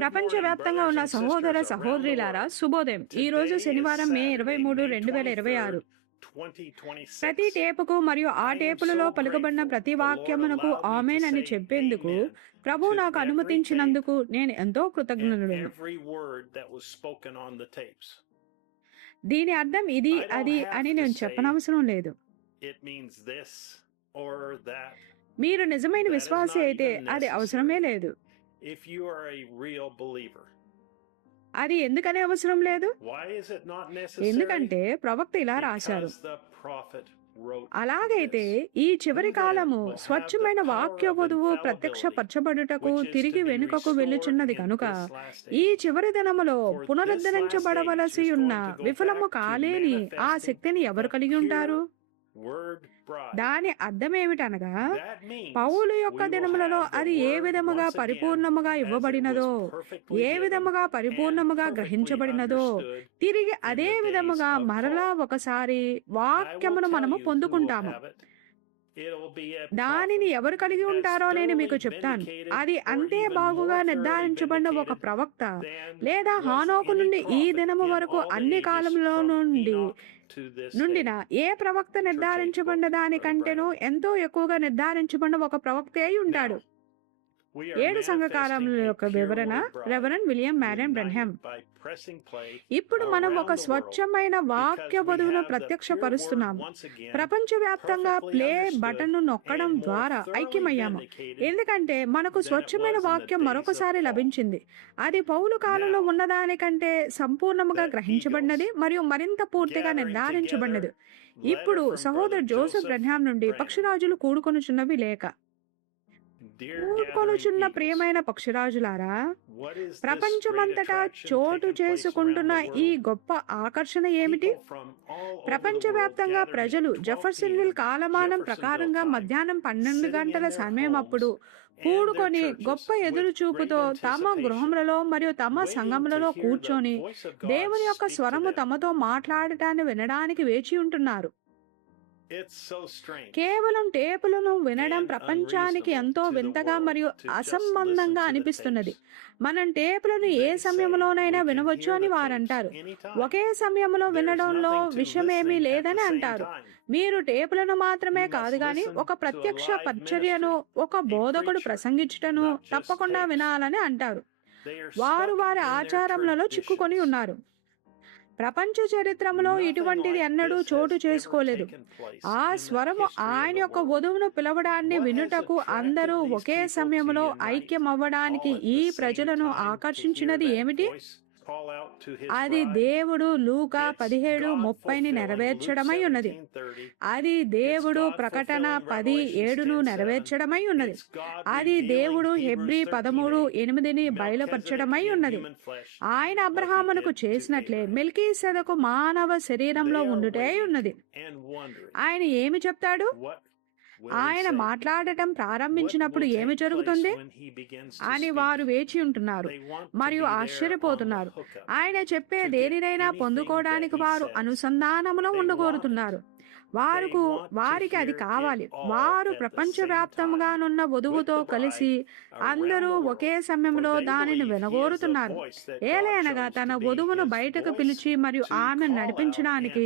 ప్రపంచవ్యాప్తంగా ఉన్న సహోదర సహోదరులారా శుభోదయం. ఈ రోజు శనివారం మే 23, 2026. ప్రతి టేపుకు మరియు ఆ టేపులలో పలుకబడిన ప్రతి వాక్యమునకు ఆమేన్ అని చెప్పేందుకు ప్రభువు నాకు అనుమతించినందుకు నేను ఎంతో కృతజ్ఞుడను. దీని అర్థం ఇది అది అని నేను చెప్పనవసరం లేదు. మీరు నిజమైన విశ్వాసి అయితే అది అవసరమే లేదు. అది ఎందుకనే అవసరం లేదు? ఎందుకంటే ప్రవక్త ఇలా రాశారు. అలాగైతే ఈ చివరి కాలము స్వచ్ఛమైన వాక్య వధువు ప్రత్యక్షపరచబడుటకు తిరిగి వెనుకకు వెళ్ళుచున్నది కనుక ఈ చివరి దినములో పునరుద్ధరించబడవలసి ఉన్న విఫలము కాలేని ఆ శక్తిని ఎవరు కలిగి ఉంటారు? దాని అర్థమేమిటనగా పౌలు యొక్క దినములలో అది ఏ విధముగా పరిపూర్ణముగా ఇవ్వబడినదో, ఏ విధముగా పరిపూర్ణముగా గ్రహించబడినదో తిరిగి అదే విధముగా మరలా ఒకసారి వాక్యమును మనము పొందుకుంటాము. దానిని ఎవరు కలిగి ఉంటారో నేను మీకు చెప్తాను. అది అంతే బాగుగా నిర్ధారించబడిన ఒక ప్రవక్త లేదా హానోకు నుండి ఈ దినము వరకు అన్ని కాలంలో నుండిన ఏ ప్రవక్త నిర్ధారించబడిన దానికంటేనూ ఎంతో ఎక్కువగా నిర్ధారించబడిన ఒక ప్రవక్త అయి ఉంటాడు. 7 సంఘకాలముల యొక్క వివరణ రెవరెండ్ విలియం మ్యారియన్ బ్రెన్హామ్. ఇప్పుడు మనం ఒక స్వచ్ఛమైన వాక్య వధువును ప్రత్యక్షపరుస్తున్నాము. ప్రపంచవ్యాప్తంగా ప్లే బటన్ నొక్కడం ద్వారా ఐక్యమయ్యాము. ఎందుకంటే మనకు స్వచ్ఛమైన వాక్యం మరొకసారి లభించింది. అది పౌలు కాలంలో ఉన్నదానికంటే సంపూర్ణముగా గ్రహించబడినది మరియు మరింత పూర్తిగా నిర్ధారించబడినది. ఇప్పుడు సహోదరు జోసెఫ్ బ్రెన్హామ్ నుండి పక్షిరాజులు కూడుకొనుచున్నవి లేక కూడుకొనుచున్న ప్రియమైన పక్షిరాజులారా, ప్రపంచమంతటా చోటు చేసుకుంటున్న ఈ గొప్ప ఆకర్షణ ఏమిటి? ప్రపంచవ్యాప్తంగా ప్రజలు జెఫర్సన్విల్ కాలమానం ప్రకారంగా మధ్యాహ్నం 12 గంటల సమయం అప్పుడు కూడుకొని గొప్ప ఎదురు చూపుతో తమ గృహములలో మరియు తమ సంఘములలో కూర్చొని దేవుని యొక్క స్వరము తమతో మాట్లాడటాన్ని వినడానికి వేచి ఉంటున్నారు. కేవలం టేపులను వినడం ప్రపంచానికి ఎంతో వింతగా మరియు అసంబంధంగా అనిపిస్తున్నది. మనం టేపులను ఏ సమయంలోనైనా వినవచ్చు అని వారంటారు. ఒకే సమయంలో వినడంలో విషయమేమీ లేదని అంటారు. మీరు టేపులను మాత్రమే కాదు గాని ఒక ప్రత్యక్ష పరిచర్యను, ఒక బోధకుడు ప్రసంగించుటను తప్పకుండా వినాలని అంటారు. వారు వారి ఆచారములలో చిక్కుకొని ఉన్నారు. ప్రపంచ చరిత్రలో ఇటువంటిది ఎన్నడూ చోటు చేసుకోలేదు. ఆ స్వరము ఆయన యొక్క వధువును పిలవడాన్ని వినుటకు అందరూ ఒకే సమయంలో ఐక్యమవ్వడానికి ఈ ప్రజలను ఆకర్షించినది ఏమిటి? అది దేవుడు లూకా 17:30 నెరవేర్చడమై ఉన్నది. అది దేవుడు ప్రకటన 10:7 నెరవేర్చడమై ఉన్నది. అది దేవుడు హెబ్రీ 13:8 బయలుపరచడమై ఉన్నది. ఆయన అబ్రహామునకు చేసినట్లే మెల్కీసెదకు మానవ శరీరంలో ఉండుటే ఉన్నది. ఆయన ఏమి చెప్తాడు? ఆయన మాట్లాడటం ప్రారంభించినప్పుడు ఏమి జరుగుతుంది అని వారు వేచి ఉంటున్నారు మరియు ఆశ్చర్యపోతున్నారు. ఆయన చెప్పే దేనినైనా పొందుకోవడానికి వారు అనుసంధానములో ఉండగోరుతున్నారు. వారికి అది కావాలి. వారు ప్రపంచవ్యాప్తంగానున్న వధువుతో కలిసి అందరూ ఒకే సమయంలో దానిని వినగోరుతున్నారు. ఏలైనగా తన వధువును బయటకు పిలిచి మరియు ఆమెను నడిపించడానికి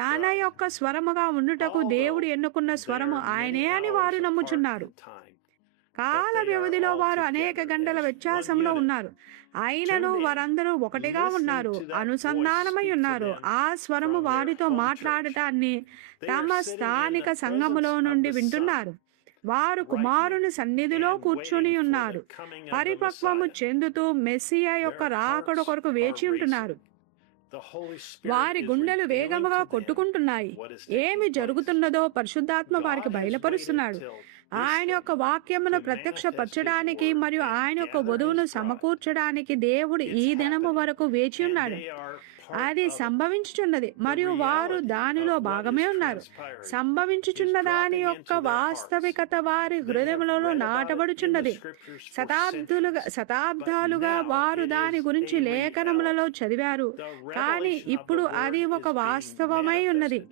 తన యొక్క స్వరముగా ఉండుటకు దేవుడు ఎన్నుకున్న స్వరము ఆయనే అని వారు నమ్ముచున్నారు. కాల వ్యవధిలో వారు అనేక గంటల వ్యత్యాసంలో ఉన్నారు. అయినను వారందరూ ఒకటిగా ఉన్నారు, అనుసంధానమై ఉన్నారు. ఆ స్వరము వారితో మాట్లాడటాన్ని తమ స్థానిక సంఘములో నుండి వింటున్నారు. వారు కుమారుని సన్నిధిలో కూర్చుని ఉన్నారు, పరిపక్వము చెందుతూ మెస్సియా యొక్క రాకడ కొరకు వేచి ఉంటున్నారు. వారి గుండెలు వేగముగా కొట్టుకుంటున్నాయి. ఏమి జరుగుతున్నదో పరిశుద్ధాత్మ వారికి బయలుపరుస్తున్నాడు. ఆయన యొక్క వాక్యమును ప్రత్యక్షపరచడానికి మరియు ఆయన యొక్క వధువును సమకూర్చడానికి దేవుడు ఈ దినము వరకు వేచి ఉన్నాడు. అది సంభవించుచున్నది మరియు వారు దానిలో భాగమే ఉన్నారు. సంభవించుచున్న దాని యొక్క వాస్తవికత వారి హృదయములలో నాటబడుచున్నది. శతాబ్దాలుగా వారు దాని గురించి లేఖనములలో చదివారు, కానీ ఇప్పుడు అది ఒక వాస్తవమై ఉన్నది.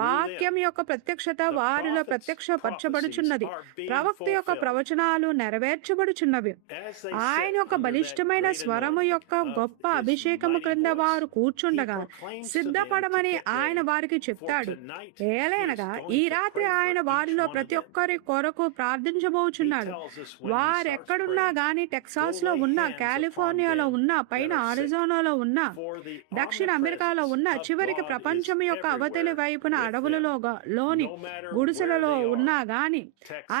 వాక్యం యొక్క ప్రత్యక్షత వారిలో ప్రత్యక్షపరచబడుచున్నది. ప్రవక్త యొక్క ప్రవచనాలు నెరవేర్చబడుచున్నవి. ఆయన యొక్క బలిష్టమైన స్వరము యొక్క గొప్ప అభిషేకము క్రింద వారు కూర్చుండగా సిద్ధపడమని ఆయన వారికి చెప్తాడు. ఏలైనగా ఈ రాత్రి ఆయన వారిలో ప్రతి ఒక్కరి కొరకు ప్రార్థించబోచున్నాడు. వారెక్కడున్నా గాని, టెక్సాస్ లో ఉన్న, కాలిఫోర్నియాలో ఉన్న, పైన ఆరిజోనాలో ఉన్న, దక్షిణ అమెరికాలో ఉన్న, చివరికి ప్రపంచం యొక్క అవతలి వైపున అడవులలో లోని గుడిసెలలో ఉన్నా గాని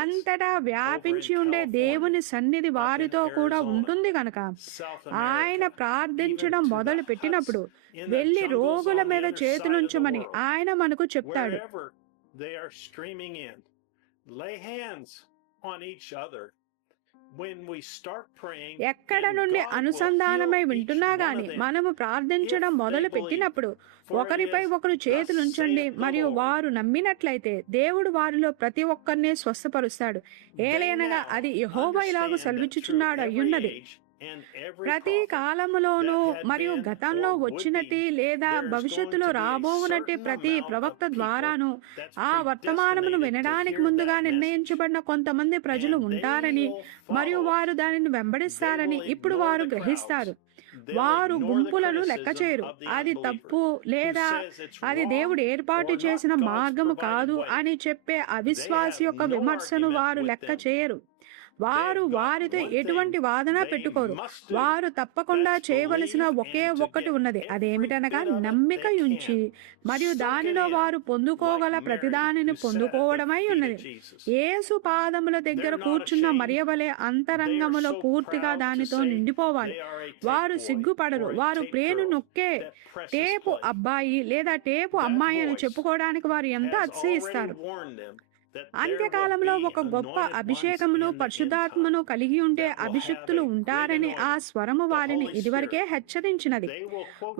అంతటా వ్యాపించి ఉండే దేవుని సన్నిధి వారితో కూడా ఉంటుంది కనుక ఆయన ప్రార్థించడం మొదలు పెట్టినప్పుడు వెళ్లి రోగుల మీద చేతులుంచమని ఆయన మనకు చెప్తాడు. ఎక్కడ నుండి అనుసంధానమై వింటున్నా గాని మనము ప్రార్థించడం మొదలు పెట్టినప్పుడు ఒకరిపై ఒకరు చేతులుంచండి. మరియు వారు నమ్మినట్లయితే దేవుడు వారిలో ప్రతి ఒక్కరిని స్వస్థపరుస్తాడు. ఏలైనగా అది యెహోవా ఇలాగు సెలవిచ్చుచున్నాడు అయ్యున్నది. ప్రతి కాలములోనూ మరియు గతంలో వచ్చినట్టి లేదా భవిష్యత్తులో రాబోవునట్టి ప్రతి ప్రవక్త ద్వారాను ఆ వర్తమానమును వినడానికి ముందుగా నిర్ణయించబడిన కొంతమంది ప్రజలు ఉంటారని మరియు వారు దానిని వెంబడిస్తారని ఇప్పుడు వారు గ్రహిస్తారు. వారు గుంపులను లెక్క చేయరు. అది తప్పు లేదా అది దేవుడు ఏర్పాటు చేసిన మార్గము కాదు అని చెప్పే అవిశ్వాసి యొక్క విమర్శను వారు లెక్క చేయరు. వారు వారితో ఎటువంటి వాదన పెట్టుకోరు. వారు తప్పకుండా చేయవలసిన ఒకే ఒక్కటి ఉన్నది. అదేమిటనగా నమ్మిక ఉంచి మరియు దానిలో వారు పొందుకోగల ప్రతిదానిని పొందుకోవడమై ఉన్నది. యేసు పాదముల దగ్గర కూర్చున్న మరియవలే అంతరంగములో పూర్తిగా దానితో నిండిపోవాలి. వారు సిగ్గుపడరు. వారు ప్లేను నొక్కే టేపు అబ్బాయి లేదా టేపు అమ్మాయి అని చెప్పుకోవడానికి వారు ఎంత అతిశయిస్తారు. అంత్యకాలంలో ఒక గొప్ప అభిషేకమును పరిశుద్ధాత్మను కలిగి ఉంటే అభిషిక్తులు ఉంటారని ఆ స్వరము వారిని ఇదివరకే హెచ్చరించినది.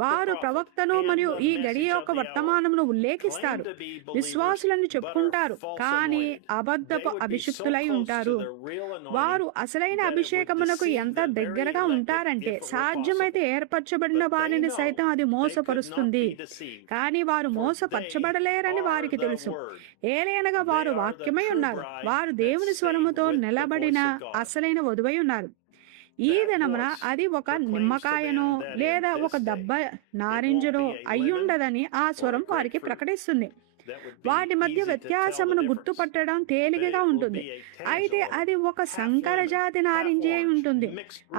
వారు ప్రవక్తను మరియు ఈ గడియ యొక్క వర్తమానమును ఉల్లేఖిస్తారు. విశ్వాసులను చెప్పుకుంటారు కానీ అబద్ధపు అభిషిక్తులై ఉంటారు. వారు అసలైన అభిషేకమునకు ఎంత దగ్గరగా ఉంటారంటే సాధ్యమైతే ఏర్పరచబడిన వారిని సైతం అది మోసపరుస్తుంది. కానీ వారు మోసపరచబడలేరని వారికి తెలుసు. ఏలైనగా వారు వాక్యమై ఉన్నారు. వారు దేవుని స్వరముతో నిలబడిన అసలైన వధువై ఉన్నారు. ఈ దినమున అది ఒక నిమ్మకాయనో లేదా ఒక దెబ్బ నారింజనో అయ్యుండదని ఆ స్వరం వారికి ప్రకటిస్తుంది. వాటి మధ్య వ్యత్యాసమును గుర్తుపట్టడం తేలికగా ఉంటుంది. అయితే అది ఒక సంకర జాతి నారింజే ఉంటుంది.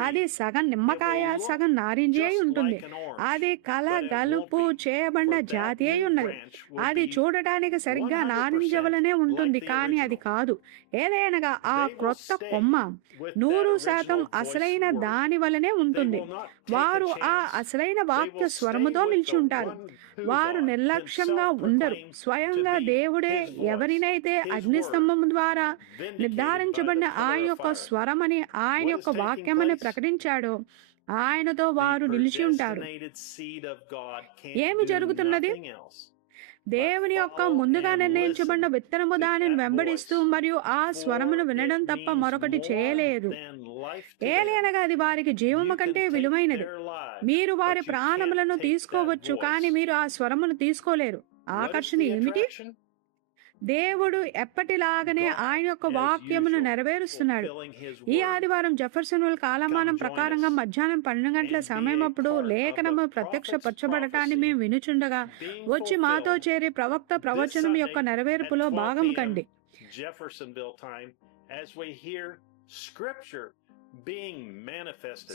అది సగం నిమ్మకాయ సగం నారింజే ఉంటుంది. అది కలగలుపు చేయబడిన జాతి అయి ఉన్నది. అది చూడటానికి సరిగ్గా నారింజ వలనే ఉంటుంది కానీ అది కాదు. ఏదైనగా ఆ క్రొత్త కొమ్మ 100% అసలైన దాని వలనే ఉంటుంది. వారు ఆ అసలైన వాక్య స్వరముతో నిలిచి ఉంటారు. వారు నిర్లక్ష్యంగా ఉండరు. స్వయంగా దేవుడే ఎవరినైతే అగ్నిస్తంభం ద్వారా నిర్ధారించబడిన ఆయన యొక్క స్వరమని ఆయన యొక్క వాక్యమని ప్రకటించాడో ఆయనతో వారు నిలిచి ఉంటారు. ఏమి జరుగుతున్నది? దేవుని యొక్క ముందుగా నిర్ణయించబడిన విత్తనము దానిని వెంబడిస్తూ మరియు ఆ స్వరమును వినడం తప్ప మరొకటి చేయలేదు. ఏలైనగా అది వారికి జీవము కంటే విలువైనది. మీరు వారి ప్రాణములను తీసుకోవచ్చు కానీ మీరు ఆ స్వరమును తీసుకోలేరు. ఆకర్షణ ఏమిటి? దేవుడు ఎప్పటిలాగనే ఆయన యొక్క వాక్యమును నెరవేరుస్తున్నాడు. ఈ ఆదివారం జెఫర్సన్విల్ కాలమానం ప్రకారంగా మధ్యాహ్నం 12 గంటల సమయం అప్పుడు లేఖనము ప్రత్యక్షపరచబడటాన్ని మేము వినుచుండగా వచ్చి మాతో చేరి ప్రవక్త ప్రవచనం యొక్క నెరవేర్పులో భాగం కండి.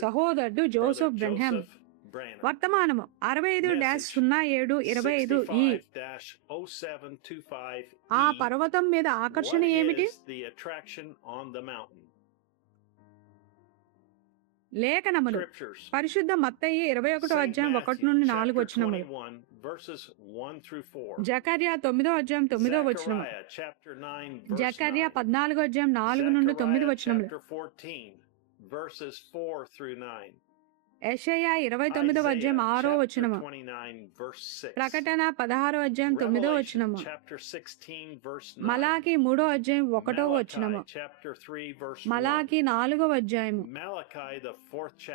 సహోదరుడు జోసెఫ్ బ్రెన్హామ్. వర్తమానము 65-07-25 ఆ పర్వతం మీద ఆకర్షణ ఏమిటి? లేఖనములు పరిశుద్ధ మత్తయి 21:1-4 జకర్యా 9:9 జకర్యా 14:4-9 verses 4-9 యెషయా 29వ అధ్యాయం 6వ వచనము, ప్రకటన 16వ అధ్యాయం 9వ వచనము, మలాకి 3వ అధ్యాయం 1వ వచనము, మలాకి 4వ అధ్యాయము,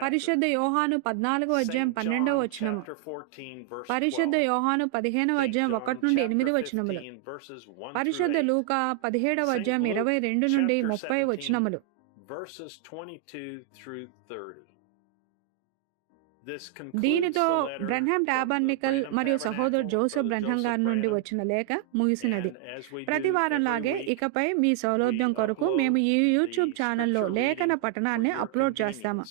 పరిశుద్ధ యోహాను 14వ అధ్యాయం 12వ వచనము, పరిశుద్ధ యోహాను 15వ అధ్యాయం 1 నుండి 8 వచనములు, పరిశుద్ధ లూకా 17వ అధ్యాయం 22 నుండి 30 వచనములు. దీనితో బ్రన్హామ్ టాబర్నికల్ మరియు సహోదరు జోసెఫ్ బ్రన్హాం గారి నుండి వచ్చిన లేఖ ముగిసినది. ప్రతి వారంలాగే ఇకపై మీ సౌలభ్యం కొరకు మేము ఈ యూట్యూబ్ ఛానల్లో లేఖన పఠనాన్ని అప్లోడ్ చేస్తాము.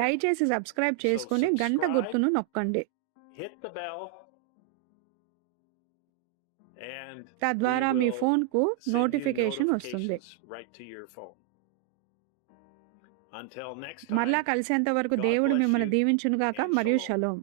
దయచేసి సబ్స్క్రైబ్ చేసుకుని గంట గుర్తును నొక్కండి. తద్వారా మీ ఫోన్కు నోటిఫికేషన్ వస్తుంది. మరలా కలిసేంత వరకు దేవుడు మిమ్మల్ని దీవించునుగాక మరియు షలోం.